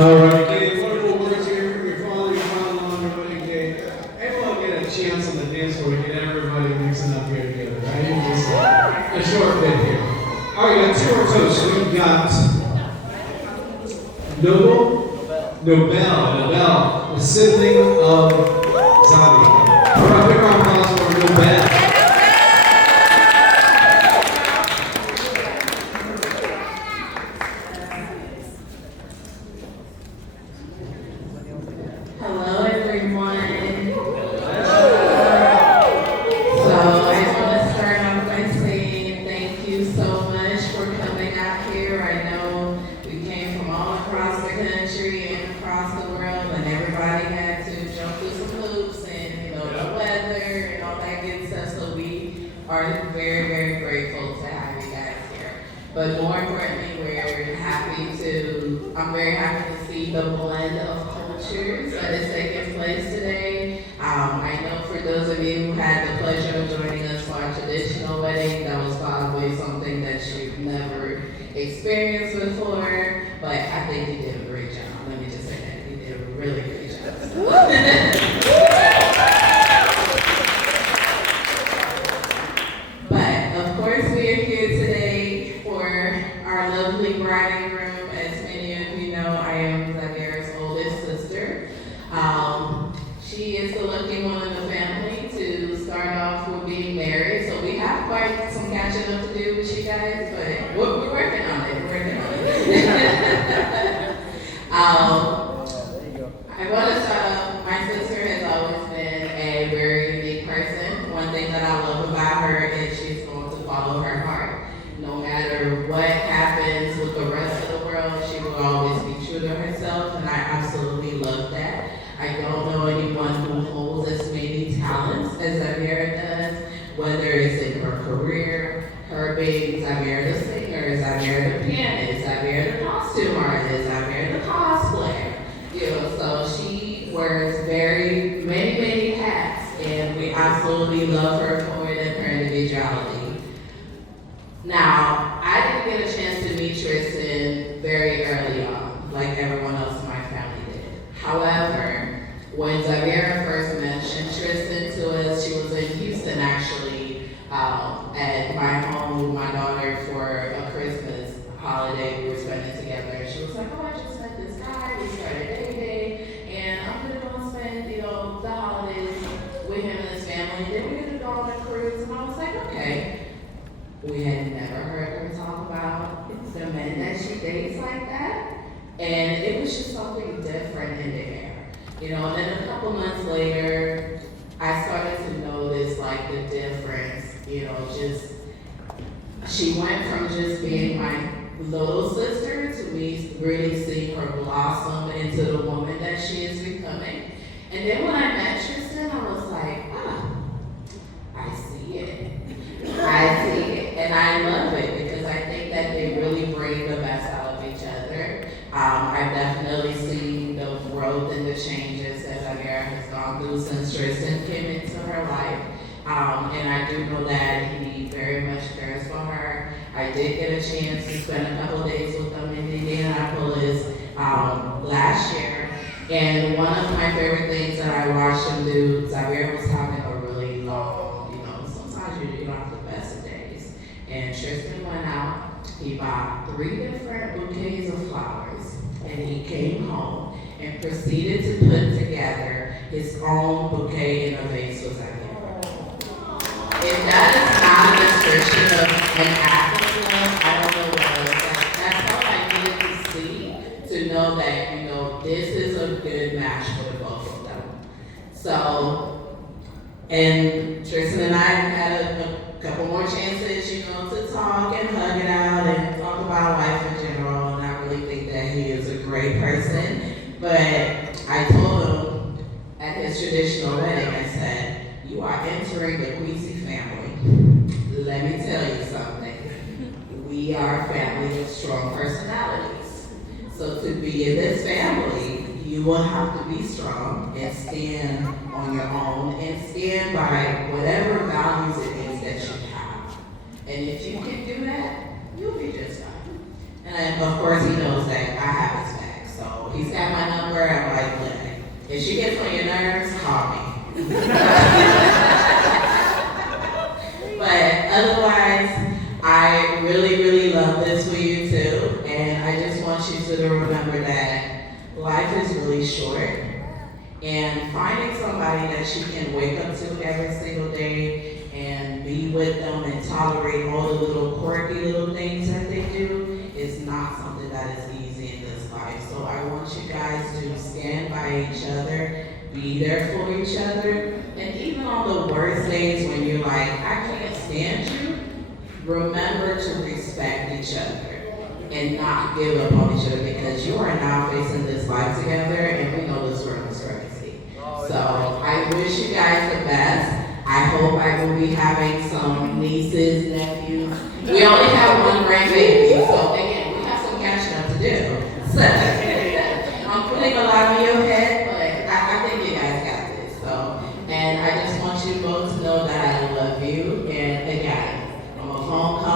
All right, okay, one more words here from your father, your father-in-law, everybody. Okay, everyone get a chance on the dance floor to get everybody mixing up here together, right? Just a short bit here. All right, got two more toasts. We've got Nobel, the sibling of Zabi. All right, big round of applause for Nobel. Hello, everyone. So I want to start off by saying thank you so much for coming out here. I know we came from all across the country and across the world, and everybody had to jump through some hoops and the weather and all that good stuff. So we are very, very grateful to have you guys here. But more importantly, I'm very happy to see the blend of cultures that is taking place today. I know for those of you who had the pleasure of joining us for our traditional wedding, that was probably something that you've never experienced before, but I think you did a great job. Let me just say that. You did a really great job. But of course, we are here today for our lovely bride and groom. As many of you know, I am Zavira's oldest sister. She is the lucky one in the family to start off with being married. So we have quite some catching up to do with you guys, but we're working on it. I want to start off, my sister has always been a very unique person. One thing that I love about her is she's going to follow her heart. No matter what happens with the rest of the world, she will always be true to herself, and I absolutely love that. I don't know anyone who holds as many talents as Zavira does, whether it's in her career, her being Zavira the singer, Zavira the pianist, Zavira the costume artist, Zavira the cosplayer. So she wears very many hats, and we absolutely love her for it and her individuality. Now, I didn't get a chance to meet Tristan very early on, like everyone else in my family did. However, when Zavira first mentioned Tristan to us, she was in Houston actually, at my home with my daughter for a Christmas holiday we were spending together. And she was like, oh, I just met this guy, we started dating, and I'm gonna go and spend, the holidays with him and his family. Then we're gonna go on a cruise, and I was like, okay. We had never heard her talk about the men that she dates like that. And it was just something different in the air. And then a couple months later, I started to notice like the difference, she went from just being my little sister to me really seeing her blossom into the woman that she is becoming. And then when I met Tristan, I was like, I see it. And I love it because I think that they really bring the best out of each other. I've definitely seen the growth and the changes that Zavira has gone through since Tristan came into her life. And I do know that he very much cares for her. I did get a chance to spend a couple days with them in Indianapolis last year. And one of my favorite things that I watched him do, Zavira was having a really long, sometimes you don't have the best of days. And Tristan went out, he bought 3 different bouquets of flowers, and he came home and proceeded to put together his own bouquet in a vase with Zavira. If that is not a description of an act of love, I don't know what else. That's all I needed to see to know that, this is a good match for the both of them. So, and Tristan and I had a couple more chances, to talk and hug it out and talk about life in general. And I really think that he is a great person. But I told him at his traditional wedding, I said, you are entering the Queasy family. Let me tell you something. We are a family with strong personalities. So to be in this family, you will have to be strong and stand on your own and stand by whatever values it is that you have. And if you can do that, you'll be just fine. And of course, he knows that I have his back. So he's got my number. I'm like, look, if she gets on your nerves, call me. But otherwise, I really, really love this for you too. And I just want you to remember that life is really short. And finding somebody that you can wake up to every single day and be with them and tolerate all the little quirky little things that they do is not something that is easy in this life. So I want you guys to stand by each other, be there for each other, and even on the worst days when you're like, I can't stand you, remember to respect each other and not give up on each other, because you are now facing this life together and we know this world is crazy. So I wish you guys the best. I hope I will be having some nieces, nephews. We only have one grandbaby, so again, we have some catching up to do. So I'm putting a lot on your head, but I think you guys got this. So, and I just want you both to know that I love you. And again, I'm a phone call